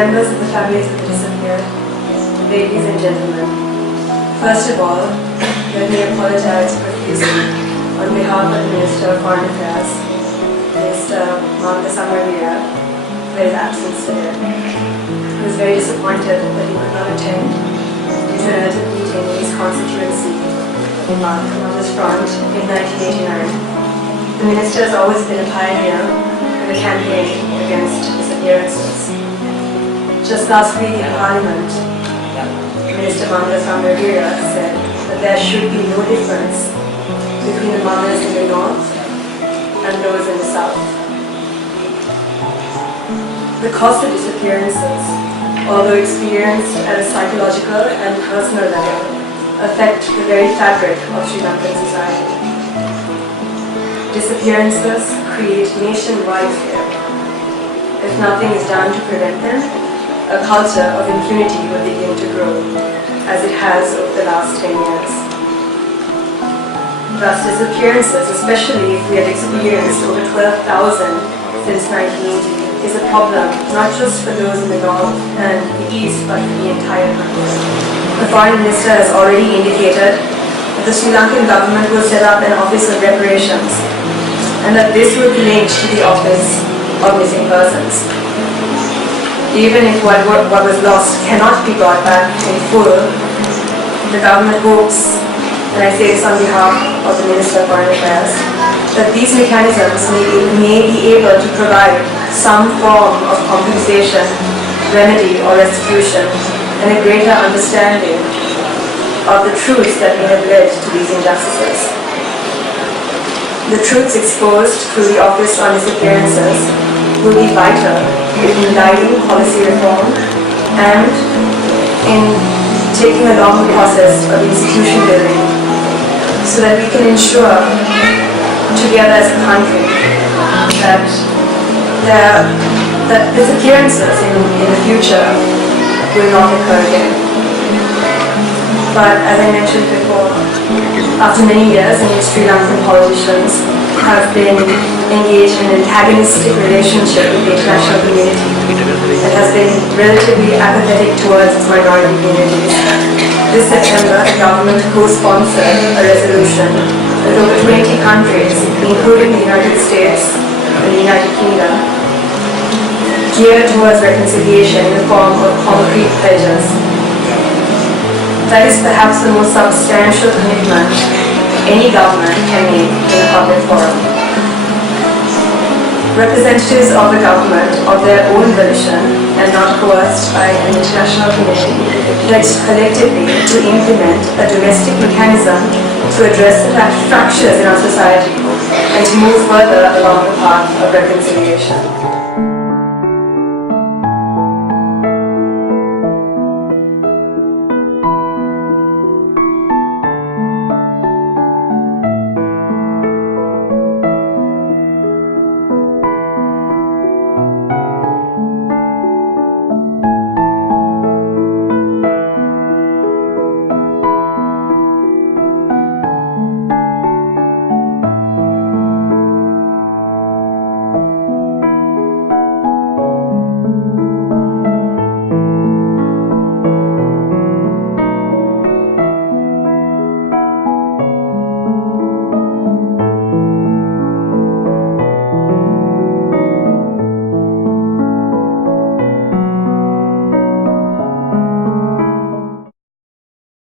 members of the families of the disappeared, ladies and gentlemen, first of all, let me apologize profusely on behalf of the Minister of Foreign Affairs, Mr. Samaraweera, for his absence today. He was very disappointed that he could not attend due to an urgent meeting in his constituency in Mangala on this front in 1989. The Minister has always been a pioneer in the campaign against disappearances. Just last week in Parliament, Minister Samaraweera said that there should be no difference between the mothers in the north and those in the south. The cost of disappearances, although experienced at a psychological and personal level, affect the very fabric of Sri Lankan society. Disappearances create nationwide fear. If nothing is done to prevent them, a culture of impunity will begin to grow, as it has over the last 10 years. Thus, disappearances, especially if we have experienced over 12,000 since 1980, is a problem not just for those in the north and the east, but for the entire country. The Foreign Minister has already indicated that the Sri Lankan government will set up an office of reparations, and that this will be linked to the office of missing persons. Even if what was lost cannot be brought back in full, the government hopes, and I say this on behalf of the Minister of Foreign Affairs, that these mechanisms may be able to provide some form of compensation, remedy or restitution, and a greater understanding of the truths that may have led to these injustices. The truths exposed through the Office on Disappearances will be vital in guiding policy reform and in taking along the process of institution building, so that we can ensure together as a country that disappearances in the future will not occur again. But as I mentioned before, after many years in which Sri Lankan politicians have been engaged in an antagonistic relationship with the international community that has been relatively apathetic towards its minority communities, this September the government co-sponsored a resolution with over 20 countries, including the United States and the United Kingdom, geared towards reconciliation in the form of concrete pledges. That is perhaps the most substantial commitment any government can make in a public forum. Representatives of the government, of their own volition and not coerced by an international community, pledged collectively to implement a domestic mechanism to address the fractures in our society and to move further along the path of reconciliation.